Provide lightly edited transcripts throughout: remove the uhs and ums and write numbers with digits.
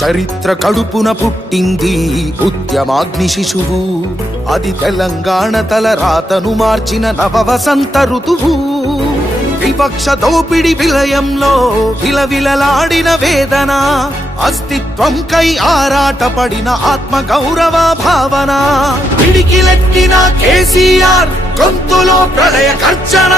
చరిత్ర కడుపున పుట్టింది ఉద్యమాగ్ని శిశువు. అది తెలంగాణ తల రాతను మార్చిన నవవసంత ఋతువు. వివక్ష దోపిడి విలయంలో విలవిలలాడిన వేదన, అస్తిత్వంకై ఆరాటపడిన ఆత్మ గౌరవ భావన. పిడికిలెత్తిన కేసీఆర్ గొంతులో ప్రళయ గర్జన.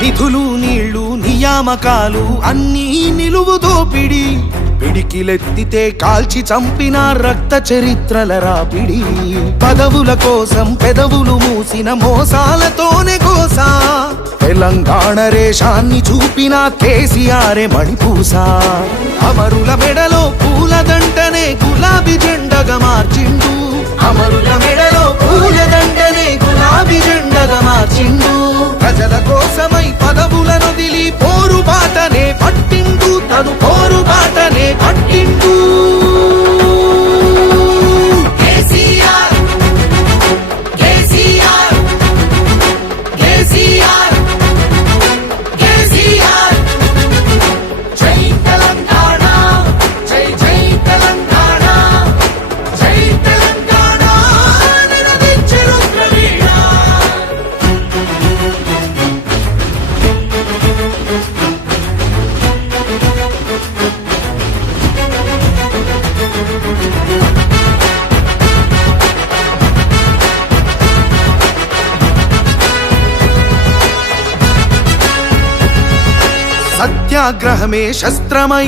నిధులు నీళ్లు నియామకాలు అన్నీ నిలువు దోపిడి. పిడికిలెత్తితే కాల్చి చంపిన రక్త చరిత్రల రాపిడి. పదవుల కోసం పెదవులు మూసిన మోసాలతోనే గోస. తెలంగాణ రేషాన్ని చూపిన కేసీఆర్ మణిపూస. అమరుల మెడలో పూలదండనే గులాబీ జెండగా మార్చిండు. అమరుల మెడలో పూలదండనే గులాబీ జెండగా మార్చిండు. ప్రజల కోసమై పదవులను దిలి పోరుబాటనే పట్టిండు. తను పోరుబాటనే పట్టిండు. కేసీఆర్ కేసీఆర్ కేసీఆర్ కేసీఆర్. జై తెలంగాణ జై జై తెలంగాణ జై తెలంగాణ నినదించే రుద్రవీణ. సత్యాగ్రహమే శస్త్రమై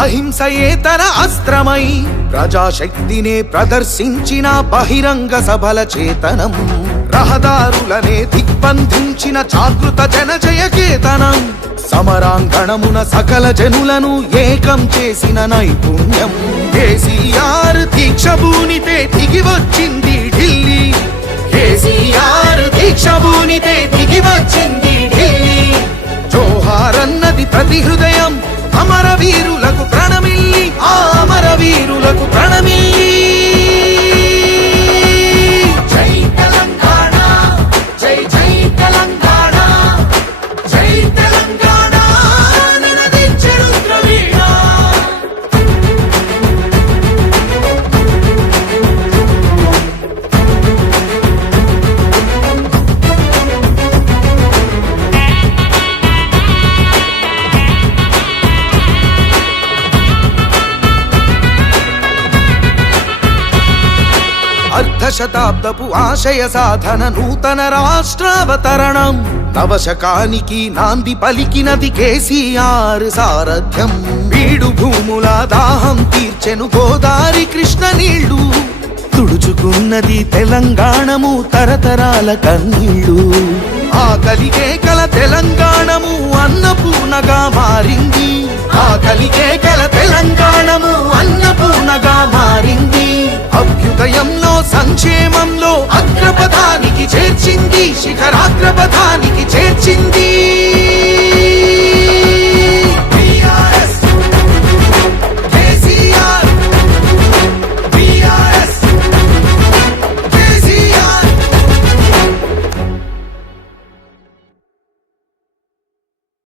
అహింసయే తన అస్త్రమై ప్రజాశక్తినే ప్రదర్శించిన బహిరంగ సభల చేతనం. రహదారులనే దిగ్బంధించిన జాగృత జనజయ కేతనం. సమరాంగణమున సకల జనులను ఏకం చేసిన నైపుణ్యం. కేసీఆర్ దీక్ష భూనితే దిగి వచ్చింది ఢిల్లీ. కేసీఆర్ దీక్ష భూనితే దిగి వచ్చింది ఢిల్లీ. జోహారన్నది ప్రతి హృదయం అమరవీరులకు ప్రణమిల్లి. ఆ అమరవీరులకు ప్రణమిల్లి. జై తెలంగాణ జై జై తెలంగాణ జై తెలంగాణ నినదించే రుద్రవీణ. అర్ధశతాబ్దపు ఆశయ సాధన నూతన రాష్ట్రావతరణం. నవశకానికి నాంది పలికినది కేసీఆర్ సారథ్యం. బీడు భూముల దాహం తీర్చెను గోదారి కృష్ణ నీళ్లు. తుడుచుకున్నది తెలంగాణము తరతరాల కన్నీళ్లు. ఆకలికే కల తెలంగాణము అన్నపూర్ణగా మారింది. ఆకలికే కల తెలంగాణము అన్నపూర్ణగా మారింది. అభ్యుదయంలో సంక్షేమంలో అగ్రపథానికి చేర్చింది. శిఖరాగ్రపథానికి చేర్చింది.